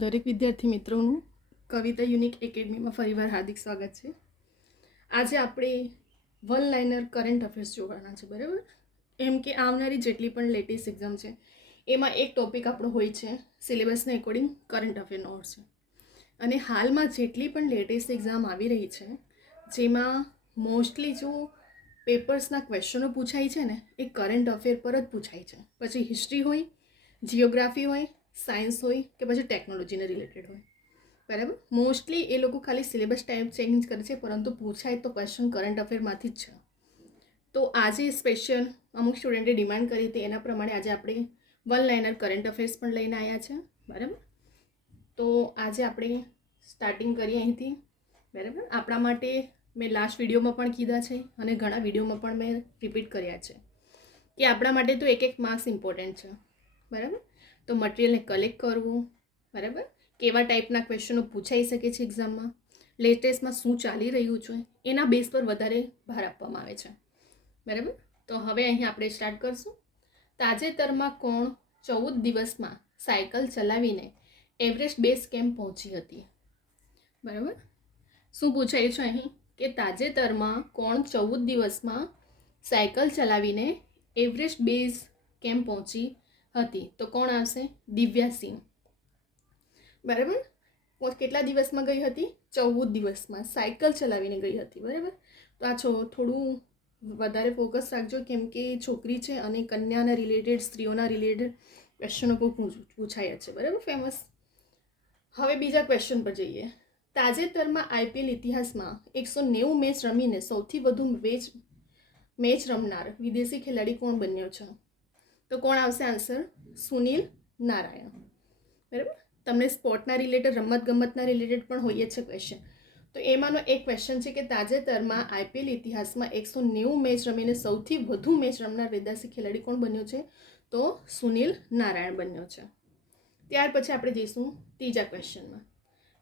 દરેક વિદ્યાર્થી મિત્રોનું કવિતા યુનિક એકેડમીમાં ફરીવાર હાર્દિક સ્વાગત છે. આજે આપણે વન લાઇનર કરંટ અફેર્સ જોવાના છે, બરાબર? એમ કે આવનારી જેટલી પણ લેટેસ્ટ એક્ઝામ છે એમાં એક ટોપિક આપણો હોય છે સિલેબસને એકોર્ડિંગ કરંટ અફેર નોટ્સ છે. અને હાલમાં જેટલી પણ લેટેસ્ટ એક્ઝામ આવી રહી છે જેમાં મોસ્ટલી જો પેપર્સના ક્વેશ્ચનો પૂછાય છે ને એ કરંટ અફેર પર જ પૂછાય છે. પછી હિસ્ટ્રી હોય, જિયોગ્રાફી હોય, સાયન્સ હોય કે પછી ટેકનોલોજીને રિલેટેડ હોય, બરાબર? મોસ્ટલી એ લોકો ખાલી સિલેબસ ટાઈપ ચેન્જ કરે છે, પરંતુ પૂછાય તો ક્વેશ્ચન કરંટ અફેરમાંથી જ છે. તો આજે સ્પેશિયલ અમુક સ્ટુડન્ટે ડિમાન્ડ કરી હતી, એના પ્રમાણે આજે આપણે વન લાઇનર કરંટ અફેર્સ પણ લઈને આવ્યા છે, બરાબર? તો આજે આપણે સ્ટાર્ટિંગ કરીએ અહીંથી, બરાબર? આપણા માટે મેં લાસ્ટ વિડીયોમાં પણ કીધા છે અને ઘણા વિડીયોમાં પણ મેં રિપીટ કર્યા છે કે આપણા માટે તો એક માર્ક્સ ઇમ્પોર્ટન્ટ છે, બરાબર? તો મટીરિયલને કલેક્ટ કરવું, બરાબર? કેવા ટાઈપના ક્વેશ્ચનો પૂછાઈ શકે છે એક્ઝામમાં, લેટેસ્ટમાં શું ચાલી રહ્યું છે એના બેઝ પર વધારે ભાર આપવામાં આવે છે, બરાબર? તો હવે અહીં આપણે સ્ટાર્ટ કરશું. તાજેતરમાં કોણ 14 દિવસમાં સાયકલ ચલાવીને એવરેસ્ટ બેઝ કેમ્પ પહોંચી હતી? બરાબર, શું પૂછાયું છે અહીં કે તાજેતરમાં કોણ 14 દિવસમાં સાયકલ ચલાવીને એવરેસ્ટ બેઝ કેમ્પ પહોંચી હતી? તો કોણ આવશે? દિવ્યા સિંહ, બરાબર? કેટલા દિવસમાં ગઈ હતી? 14 દિવસમાં સાયકલ ચલાવીને ગઈ હતી, બરાબર? તો આ થોડું વધારે ફોકસ રાખજો, કેમ કે છોકરી છે અને કન્યાના રિલેટેડ, સ્ત્રીઓના રિલેટેડ ક્વેશ્ચનો પૂછાયા છે, બરાબર? ફેમસ. હવે બીજા ક્વેશ્ચન પર જઈએ. તાજેતરમાં આઈપીએલ ઇતિહાસમાં 190 મેચ રમીને સૌથી વધુ મેચ રમનાર વિદેશી ખેલાડી કોણ બન્યો છે? તો કોણ આવશે આન્સર? સુનિલ નારાયણ, બરાબર? તમને સ્પોર્ટના રિલેટેડ, રમતગમતના રિલેટેડ પણ હોય છે ક્વેશ્ચન, તો એમાંનો એક ક્વેશ્ચન છે કે તાજેતરમાં આઈપીએલ ઇતિહાસમાં 190 મેચ રમીને સૌથી વધુ મેચ રમનાર વિદેશી ખેલાડી કોણ બન્યો છે? તો સુનિલ નારાયણ બન્યો છે. ત્યાર પછી આપણે જઈશું ત્રીજા ક્વેશ્ચનમાં.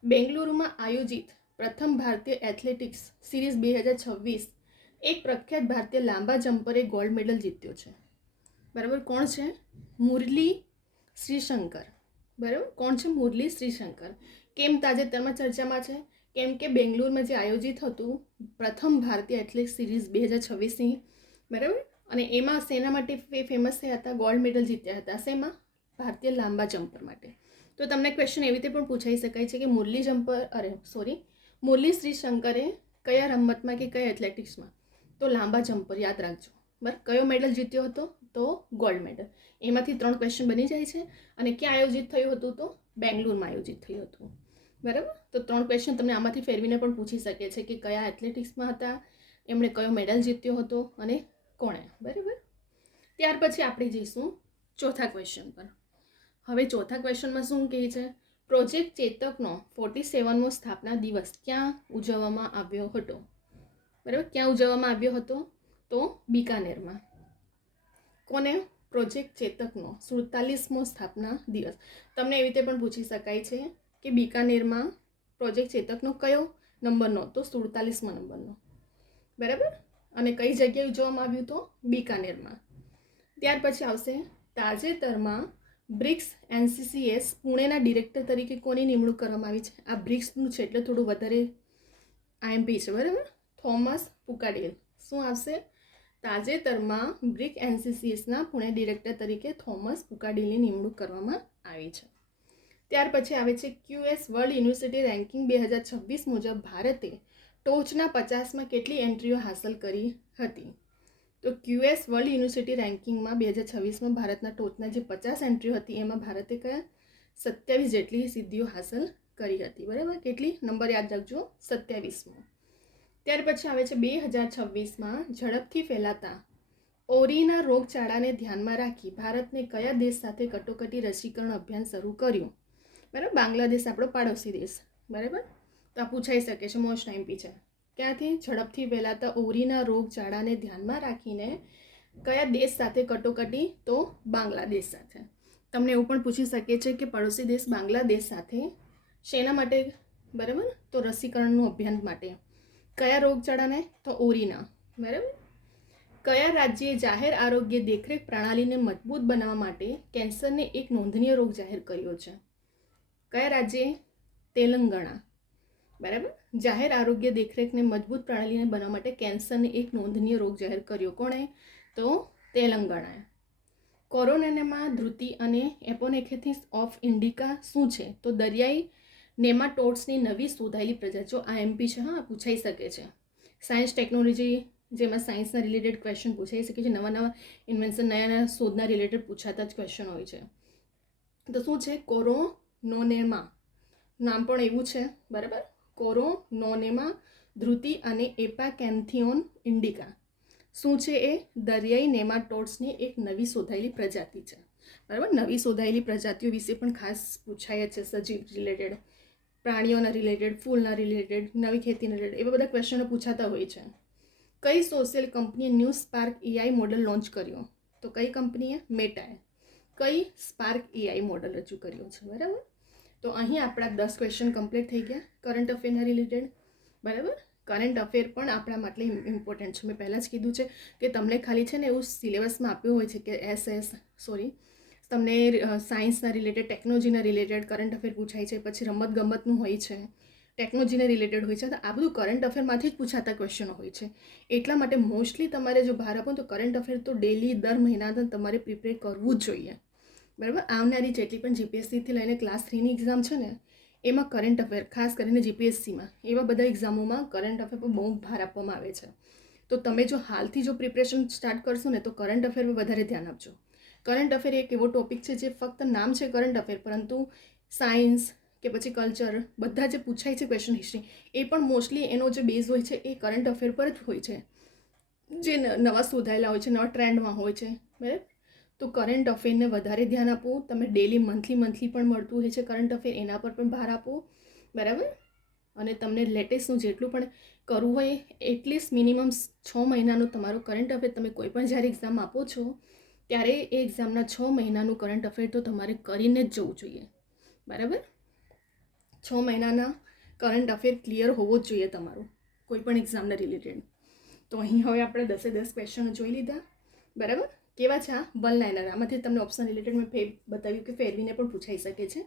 બેંગલુરુમાં આયોજિત પ્રથમ ભારતીય એથ્લેટિક્સ સિરીઝ 2026 એક પ્રખ્યાત ભારતીય લાંબા જમ્પરે ગોલ્ડ મેડલ જીત્યો છે, બરાબર? કોણ છે? મુરલી શ્રીશંકર, બરાબર? કોણ છે? મુરલી શ્રીશંકર. કેમ તાજેતરમાં ચર્ચામાં છે? કેમ કે બેંગ્લોરમાં જે આયોજિત હતું પ્રથમ ભારતીય એથ્લેટિક્સ સિરીઝ 2026ની, બરાબર? અને એમાં શેના માટે ફેમસ થયા હતા? ગોલ્ડ મેડલ જીત્યા હતા. શેમાં? ભારતીય લાંબા જમ્પર માટે. તો તમને ક્વેશ્ચન એવી રીતે પણ પૂછાઈ શકાય છે કે મુરલી શ્રીશંકરે કયા રમતમાં કે કયા એથ્લેટિક્સમાં? તો લાંબા જમ્પર, યાદ રાખજો, બરાબર? કયો મેડલ જીત્યો હતો? તો ગોલ્ડ મેડલ. એમાંથી 3 ક્વેશ્ચન બની જાય છે. અને ક્યાં આયોજિત થયું હતું? તો બેંગ્લોરમાં આયોજિત થયું હતું, બરાબર? તો 3 ક્વેશ્ચન તમને આમાંથી ફેરવીને પણ પૂછી શકે છે કે કયા એથ્લેટિક્સમાં હતા, એમણે કયો મેડલ જીત્યો હતો અને કોણે, બરાબર? ત્યાર પછી આપણે જઈશું ચોથા ક્વેશ્ચન પર. હવે ચોથા ક્વેશ્ચનમાં શું કહે છે? પ્રોજેક્ટ ચેતકનો 47મો સ્થાપના દિવસ ક્યાં ઉજવવામાં આવ્યો હતો? બરાબર, ક્યાં ઉજવવામાં આવ્યો હતો? તો બિકાનેરમાં. કોને? પ્રોજેક્ટ ચેતકનો 47મો સ્થાપના દિવસ. તમને એવી રીતે પણ પૂછી શકાય છે કે બિકાનેરમાં પ્રોજેક્ટ ચેતકનો કયો નંબરનો? તો 47મા નંબરનો, બરાબર? અને કઈ જગ્યાએ ઉજવવામાં આવ્યું? તો બિકાનેરમાં. ત્યાર પછી આવશે તાજેતરમાં બ્રિક્સ એનસીસીએસ પુણેના ડિરેક્ટર તરીકે કોની નિમણૂક કરવામાં આવી છે? આ બ્રિક્સનું છે એટલે થોડું વધારે આઈએમપી છે, બરાબર? થોમસ પુકાડેલ. શું આવશે? તાજેતરમાં બ્રિક એનસીસીએસના પુણે ડિરેક્ટર તરીકે થોમસ પુકાડેલની નિમણૂક કરવામાં આવી છે. ત્યાર પછી આવે છે QS વર્લ્ડ યુનિવર્સિટી રેન્કિંગ 2026 મુજબ ભારતે ટોચના 50માં કેટલી એન્ટ્રીઓ હાંસલ કરી હતી? તો QS વર્લ્ડ યુનિવર્સિટી રેન્કિંગમાં 2026માં ભારતના ટોચના જે 50 એન્ટ્રીઓ હતી એમાં ભારતે કયા 27 જેટલી સિદ્ધિઓ હાંસલ કરી હતી, બરાબર? કેટલી? નંબર યાદ રાખજો, 27મો. ત્યાર પછી આવે છે 2026માં ઝડપથી ફેલાતા ઓરીના રોગચાળાને ધ્યાનમાં રાખી ભારતને કયા દેશ સાથે કટોકટી રસીકરણ અભિયાન શરૂ કર્યું? બરાબર, બાંગ્લાદેશ આપણો પાડોશી દેશ, બરાબર? તો આ પૂછાઈ શકે છે, મોસ્ટ આઈએમપી છે. ક્યાંથી? ઝડપથી ફેલાતા ઓરીના રોગચાળાને ધ્યાનમાં રાખીને કયા દેશ સાથે કટોકટી? તો બાંગ્લાદેશ સાથે. તમને એવું પણ પૂછી શકે છે કે પડોશી દેશ બાંગ્લાદેશ સાથે શેના માટે? બરાબર, તો રસીકરણનું અભિયાન માટે. કયા રોગચાળાને? તો ઓરીના, બરાબર? કયા રાજ્યે જાહેર આરોગ્ય દેખરેખ પ્રણાલીને મજબૂત બનાવવા માટે કેન્સરને એક નોંધનીય રોગ જાહેર કર્યો છે? કયા રાજ્યે? તેલંગાણા. બરાબર. જાહેર આરોગ્ય દેખરેખને મજબૂત પ્રણાલીને બનાવવા માટે કેન્સરને એક નોંધનીય રોગ જાહેર કર્યો. કોણે? તો તેલંગાણાએ. કોરોનામાં ધૃતિ અને એપોનેફ્રિસ ઓફ ઇન્ડિકા શું છે? તો દરિયાઈ નેમાટોડ્સની નવી શોધાયેલી પ્રજાતિઓ. આ એમપી છે, હા, પૂછાઈ શકે છે. સાયન્સ ટેકનોલોજી, જેમાં સાયન્સના રિલેટેડ ક્વેશ્ચન પૂછાઈ શકે છે. નવા નવા ઇન્વેન્શન, નયા શોધના રિલેટેડ પૂછાતા જ ક્વેશ્ચન હોય છે. તો શું છે? કોરોનોનેમા. નામ પણ એવું છે. બરાબર. કોરોનોનેમા ધૃતિ અને એપાકેન્થિયોન ઇન્ડિકા શું છે? એ દરિયાઈ નેમાટોડ્સની એક નવી શોધાયેલી પ્રજાતિ છે. બરાબર. નવી શોધાયેલી પ્રજાતિઓ વિશે પણ ખાસ પૂછાય છે. સજીવ રિલેટેડ, પ્રાણીઓના રિલેટેડ, ફૂલના રિલેટેડ, નવી ખેતીના રિલેટેડ, એવા બધા ક્વેશ્ચનો પૂછાતા હોય છે. કઈ સોશિયલ કંપનીએ new spark AI model launch કર્યો? તો કઈ કંપનીએ? મેટાએ. કઈ સ્પાર્ક એઆઈ મોડલ રજૂ કર્યો છે? બરાબર. તો અહીં આપણા 10 ક્વેશ્ચન કમ્પ્લીટ થઈ ગયા કરંટ અફેરના રિલેટેડ. બરાબર. કરંટ અફેર પણ આપણા માટે ઇમ્પોર્ટન્ટ છે. મેં પહેલાં જ કીધું છે કે તમને ખાલી છે ને એવું સિલેબસમાં આપ્યું હોય છે કે તમને સાયન્સના રિલેટેડ, ટેકનોલોજીના રિલેટેડ કરંટ અફેર પૂછાય છે, પછી રમતગમતનું હોય છે, ટેકનોલોજીના રિલેટેડ હોય છે. તો આ બધું કરંટ અફેરમાંથી જ પૂછાતા ક્વેશ્ચનો હોય છે. એટલા માટે મોસ્ટલી તમારે જો ભાર આપો તો કરંટ અફેર તો ડેલી દર મહિના તમારે પ્રિપેર કરવું જ જોઈએ. બરાબર. આવનારી જેટલી પણ જીપીએસસીથી લઈને ક્લાસ 3ની એક્ઝામ છે ને, એમાં કરંટ અફેર, ખાસ કરીને જીપીએસસીમાં, એવા બધા એક્ઝામોમાં કરંટ અફેર પર બહુ ભાર આપવામાં આવે છે. તો તમે જો હાલથી જો પ્રિપરેશન સ્ટાર્ટ કરશો ને તો કરંટ અફેર પર વધારે ધ્યાન આપજો. કરંટ અફેર એક એવો ટોપિક છે જે ફક્ત નામ છે કરંટ અફેર, પરંતુ સાયન્સ કે પછી કલ્ચર, બધા જે પૂછાય છે ક્વેશ્ચન હિસ્ટ્રી, એ પણ મોસ્ટલી એનો જે બેઝ હોય છે એ કરંટ અફેર પર જ હોય છે, જે નવા શોધાયેલા હોય છે, નવા ટ્રેન્ડમાં હોય છે. બરાબર. તો કરંટ અફેરને વધારે ધ્યાન આપો. તમે ડેલી મંથલી પણ મળતું હોય છે કરંટ અફેર, એના પર પણ ભાર આપો. બરાબર. અને તમને લેટેસ્ટનું જેટલું પણ કરવું હોય, એટલીસ્ટ મિનિમમ 6 મહિનાનું તમારું કરંટ અફેર, તમે કોઈ પણ જ્યારે એક્ઝામ આપો છો ત્યારે એ એક્ઝામના 6 મહિનાનું કરંટ અફેર તો તમારે કરીને જ જવું જોઈએ. બરાબર. 6 મહિનાના કરંટ અફેર ક્લિયર હોવો જ જોઈએ તમારું કોઈ પણ એક્ઝામના રિલેટેડ. તો અહીં હવે આપણે 10 ક્વેશ્ચન જોઈ લીધા. બરાબર. કેવા છે? આ વન લાઇનર. આમાંથી તમને ઓપ્શન રિલેટેડ મેં બતાવ્યું કે ફેરવીને પણ પૂછાઈ શકે છે.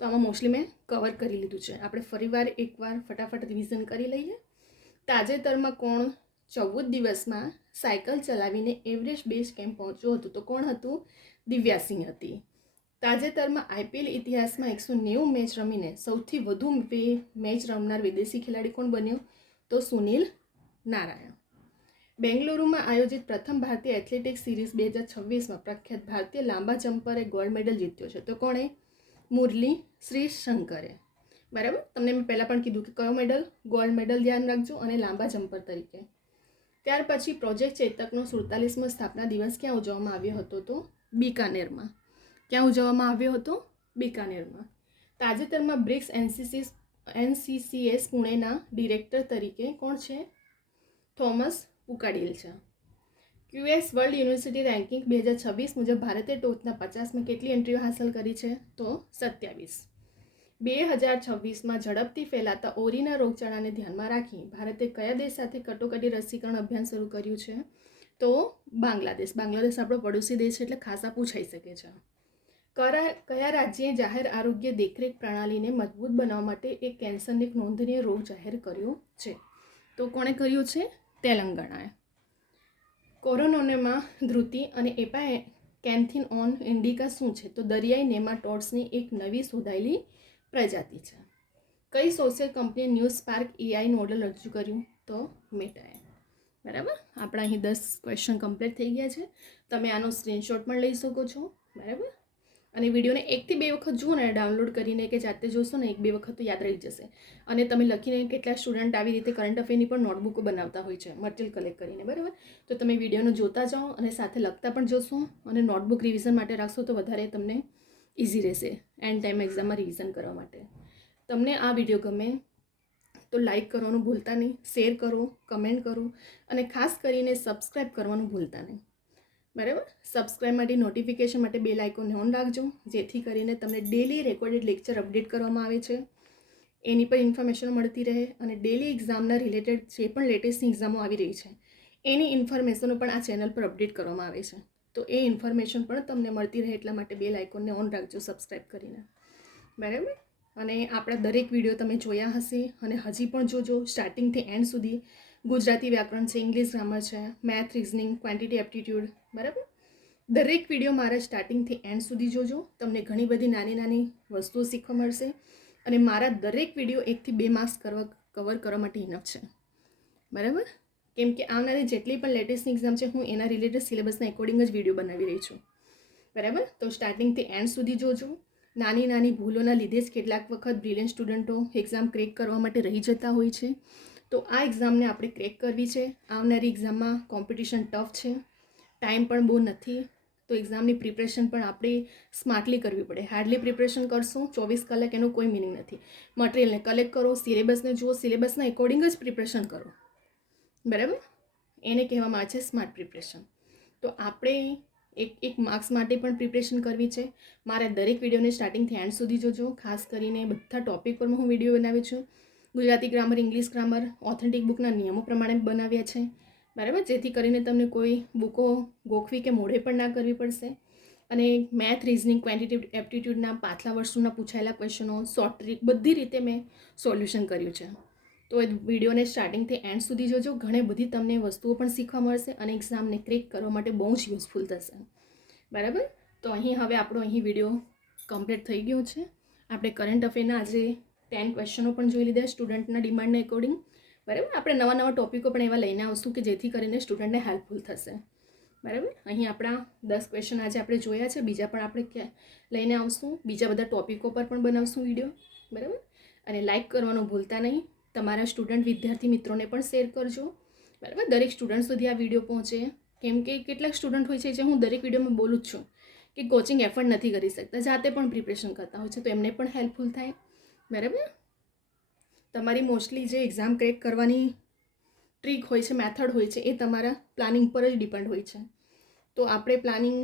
તો આમાં મોસ્ટલી મેં કવર કરી લીધું છે. આપણે ફરીવાર એકવાર ફટાફટ રિવિઝન કરી લઈએ. તાજેતરમાં કોણ 14 દિવસમાં સાયકલ ચલાવીને એવરેસ્ટ બેઝ કેમ્પ પહોંચ્યું હતું? તો કોણ હતું? દિવ્યા સિંહ હતી. તાજેતરમાં આઈપીએલ ઇતિહાસમાં 190 મેચ રમીને સૌથી વધુ મેચ રમનાર વિદેશી ખેલાડી કોણ બન્યો? તો સુનિલ નારાયણ. બેંગલુરુમાં આયોજિત પ્રથમ ભારતીય એથ્લેટિક્સ સિરીઝ 2026માં પ્રખ્યાત ભારતીય લાંબા જમ્પરે ગોલ્ડ મેડલ જીત્યો છે. તો કોણે? મુરલી શ્રીશંકરે. બરાબર. તમને મેં પહેલાં પણ કીધું કે કયો મેડલ? ગોલ્ડ મેડલ ધ્યાન રાખજો, અને લાંબા જમ્પર તરીકે. ત્યાર પછી પ્રોજેક્ટ ચેતકનો 47મો સ્થાપના દિવસ ક્યાં ઉજવવામાં આવ્યો હતો? તો બિકાનેરમાં. ક્યાં ઉજવવામાં આવ્યો હતો? બિકાનેરમાં. તાજેતરમાં બ્રિક્સ એનસીસીએસ પુણેના ડિરેક્ટર તરીકે કોણ છે? થોમસ પુકાડિલ છે. ક્યુએસ વર્લ્ડ યુનિવર્સિટી રેન્કિંગ 2026 મુજબ ભારતે ટોચના 50માં કેટલી એન્ટ્રીઓ હાંસલ કરી છે? તો 27. 2026માં ઝડપથી ફેલાતા ઓરીના રોગચાળાને ધ્યાનમાં રાખી ભારતે કયા દેશ સાથે કટોકટી રસીકરણ અભિયાન શરૂ કર્યું છે? તો બાંગ્લાદેશ. બાંગ્લાદેશ આપણો પડોશી દેશ છે, એટલે ખાસા પૂછાઈ શકે છે. કયા રાજ્યે જાહેર આરોગ્ય દેખરેખ પ્રણાલીને મજબૂત બનાવવા માટે એક કેન્સરને એક નોંધનીય રોગ જાહેર કર્યો છે? તો કોણે કર્યું છે? તેલંગાણાએ. કોરોનોનેમાં ધૃતિ અને એપાકેન્થિયોન ઇન્ડિકા શું છે? તો દરિયાઈ નેમાટોડ્સની એક નવી શોધાયેલી પ્રજાતિ છે. કઈ સોશિયલ કંપનીએ ન્યૂ સ્પાર્ક એઆઈ મોડલ રજૂ કર્યું? તો મેટાએ. બરાબર. આપણા અહીં 10 ક્વેશ્ચન કમ્પ્લીટ થઈ ગયા છે. તમે આનો સ્ક્રીનશોટ પણ લઈ શકો છો. બરાબર. અને વિડીયોને 1 થી 2 વખત જુઓ ને, ડાઉનલોડ કરીને કે જાતે જોશો ને 1-2 વખત તો યાદ રહી જશે. અને તમે લખીને, કેટલા સ્ટુડન્ટ આવી રીતે કરંટ અફેરની પણ નોટબુકો બનાવતા હોય છે મટીરિયલ કલેક્ટ કરીને. બરાબર. તો તમે વિડીયોને જોતા જાઓ અને સાથે લખતા પણ જોશો, અને નોટબુક રિવિઝન માટે રાખશો તો વધારે તમને ઇઝી રહેશે એન્ડ ટાઈમ એક્ઝામમાં રિવિઝન કરવા માટે. તમને આ વિડીયો ગમે તો લાઇક કરવાનું ભૂલતા નહીં, શેર કરો, કમેન્ટ કરો, અને ખાસ કરીને સબસ્ક્રાઈબ કરવાનું ભૂલતા નહીં. બરાબર. સબસ્ક્રાઈબ માટે, નોટિફિકેશન માટે બેલ આઇકોનને ઓન રાખજો, જેથી કરીને તમને ડેલી રેકોર્ડેડ લેક્ચર અપડેટ કરવામાં આવે છે એની પર ઇન્ફોર્મેશન મળતી રહે. અને ડેલી એક્ઝામના રિલેટેડ જે પણ લેટેસ્ટની એક્ઝામો આવી રહી છે એની ઇન્ફોર્મેશનો પણ આ ચેનલ પર અપડેટ કરવામાં આવે છે. તો એ ઇન્ફોર્મેશન પણ તમને મળતી રહે એટલા માટે બેલ આઇકોનને ઓન રાખજો સબસ્ક્રાઈબ કરીને. બરાબર. અને આપણા દરેક વિડીયો તમે જોયા હશે અને હજી પણ જોજો સ્ટાર્ટિંગથી એન્ડ સુધી. ગુજરાતી વ્યાકરણ છે, ઇંગ્લિશ ગ્રામર છે, મેથ, રિઝનિંગ, ક્વોન્ટિટી એપ્ટિટ્યૂડ, બરાબર. દરેક વિડીયો મારા સ્ટાર્ટિંગથી એન્ડ સુધી જોજો. તમને ઘણી બધી નાની નાની વસ્તુઓ શીખવા મળશે અને મારા દરેક વિડીયો 1 થી 2 માર્ક્સ કવર કરવા માટે ઇનફ છે, બરાબર. કેમ કે આવનારી જેટલી પણ લેટેસ્ટની એક્ઝામ છે, હું એના રિલેટેડ સિલેબસના એકોર્ડિંગ જ વિડીયો બનાવી રહી છું, બરાબર. તો સ્ટાર્ટિંગથી એન્ડ સુધી જોજો. નાની નાની ભૂલોના લીધે જ કેટલાક વખત બ્રિલિયન્ટ સ્ટુડન્ટો એક્ઝામ ક્રેક કરવા માટે રહી જતા હોય છે. તો આ એક્ઝામને આપણે ક્રેક કરવી છે. આવનારી એક્ઝામમાં કોમ્પિટિશન ટફ છે, ટાઈમ પણ બહુ નથી. તો એક્ઝામની પ્રિપરેશન પણ આપણે સ્માર્ટલી કરવી પડે. હાર્ડલી પ્રિપરેશન કરશું 24 કલાક, એનો કોઈ મિનિંગ નથી. મટીરિયલને કલેક્ટ કરો, સિલેબસને જુઓ, સિલેબસના એકોર્ડિંગ જ પ્રિપરેશન કરો, બરાબર. એને કહેવામાં આવે છે સ્માર્ટ પ્રિપરેશન. તો આપણે એક માર્ક્સ માટે પણ પ્રિપરેશન કરવી છે. મારા દરેક વિડીયોને સ્ટાર્ટિંગથી એન્ડ સુધી જોજો. ખાસ કરીને બધા ટોપિક પર હું વિડીયો બનાવી છું. Gujarati grammar, English grammar authentic બુકના નિયમો પ્રમાણે બનાવ્યા છે, બરાબર. જેથી કરીને તમને કોઈ બુકો ગોખવી કે મોઢે પણ ના કરવી પડશે. અને મેથ, રિઝનિંગ, ક્વોન્ટિટી એપ્ટિટ્યૂડના પાછલા વર્ષોના પૂછાયેલા ક્વેશ્ચનો, શોર્ટ ટ્રીક, બધી રીતે મેં સોલ્યુશન કર્યું છે. તો એ વિડીયોને સ્ટાર્ટિંગથી એન્ડ સુધી જોજો. ઘણી બધી તમને વસ્તુઓ પણ શીખવા મળશે અને એક્ઝામને ક્રેક કરવા માટે બહુ જ યુઝફુલ થશે, બરાબર. તો હવે આપણો વિડીયો કમ્પ્લીટ થઈ ગયો છે. આપણે કરંટ અફેરના આજે 10 ક્વેશ્ચનો પણ જોઈ લીધા સ્ટુડન્ટના ડિમાન્ડના એકોર્ડિંગ, બરાબર. આપણે નવા નવા ટોપિકો પણ એવા લઈને આવશું કે જેથી કરીને સ્ટુડન્ટને હેલ્પફુલ થશે, બરાબર. આપણા 10 ક્વેશ્ચન આજે આપણે જોયા છે. બીજા પણ આપણે લઈને આવશું. બીજા બધા ટોપિકો પર પણ બનાવશું વિડીયો, બરાબર. અને લાઇક કરવાનું ભૂલતા નહીં. તમારા સ્ટુડન્ટ વિદ્યાર્થી મિત્રોને પણ શેર કરજો, બરાબર. દરેક સ્ટુડન્ટ સુધી આ વિડીયો પહોંચે. કેમ કે કેટલાક સ્ટુડન્ટ હોય છે જે હું દરેક વિડીયોમાં બોલું જ છું કે કોચિંગ એફર્ટ નથી કરી શકતા, જાતે પણ પ્રિપરેશન કરતા હોય છે, તો એમને પણ હેલ્પફુલ થાય, બરાબર. તમારી મોસ્ટલી જે એક્ઝામ ક્રેક કરવાની ટ્રીક હોય છે, મેથડ હોય છે, એ તમારા પ્લાનિંગ પર જ ડિપેન્ડ હોય છે. તો આપણે પ્લાનિંગ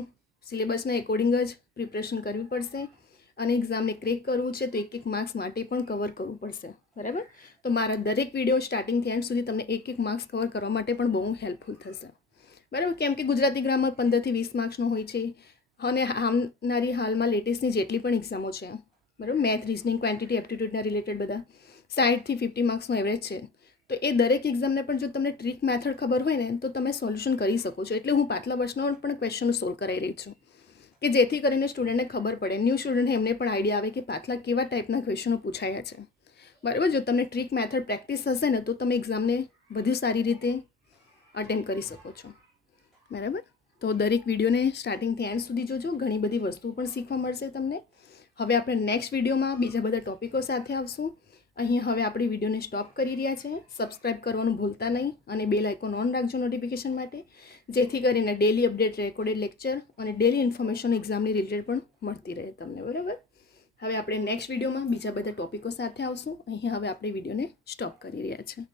સિલેબસના એકોર્ડિંગ જ પ્રિપરેશન કરવી પડશે અને એક્ઝામને ક્રેક કરવું છે તો એક માર્ક્સ માટે પણ કવર કરવું પડશે, બરાબર. તો મારા દરેક વિડીયો સ્ટાર્ટિંગથી એન્ડ સુધી તમને એક માર્ક્સ કવર કરવા માટે પણ બહુ હેલ્પફુલ થશે, બરાબર. કેમ કે ગુજરાતી ગ્રામર 15 થી 20 માર્ક્સનો હોય છે અને આવનારી હાલમાં લેટેસ્ટની જેટલી પણ એક્ઝામો છે, બરાબર, મેથ, રિઝનિંગ, ક્વોન્ટિટી એપ્ટિટ્યૂડના રિલેટેડ બધા 60 થી 50 માર્ક્સનો એવરેજ છે. તો એ દરેક એક્ઝામને પણ જો તમને ટ્રીક મેથડ ખબર હોય ને તો તમે સોલ્યુશન કરી શકો છો. એટલે હું પાછલા વર્ષનો પણ ક્વેશ્ચન સોલ્વ કરાવી રહી છું કે જેથી કરીને સ્ટુડન્ટને ખબર પડે, ન્યૂ સ્ટુડન્ટ એમને પણ આઈડિયા આવે કે પાછલા કેવા ટાઈપના ક્વેશ્ચનો પૂછાયા છે, બરાબર. જો તમને ટ્રીક મેથડ પ્રેક્ટિસ હશે ને તો તમે એક્ઝામને વધુ સારી રીતે અટેમ્પ કરી શકો છો, બરાબર. તો દરેક વિડીયોને સ્ટાર્ટિંગથી એન્ડ સુધી જોજો. ઘણી બધી વસ્તુઓ પણ શીખવા મળશે તમને. હવે આપણે નેક્સ્ટ વિડીયોમાં બીજા બધા ટોપિકો સાથે આવશું. હવે આપણે વિડીયોને સ્ટોપ કરી રહ્યા છે. સબસ્ક્રાઇબ કરવાનું ભૂલતા નહીં અને બેલ આઇકોન ઓન રાખજો નોટિફિકેશન માટે, જેથી કરીને ડેલી અપડેટ, રેકોર્ડેડ લેક્ચર અને ડેલી ઇન્ફોર્મેશન એક્ઝામની રિલેટેડ પણ મળતી રહે તમને, બરાબર. હવે આપણે નેક્સ્ટ વિડીયોમાં બીજા બધા ટોપિકો સાથે આવશું. હવે આપણે વિડીયોને સ્ટોપ કરી રહ્યા છીએ.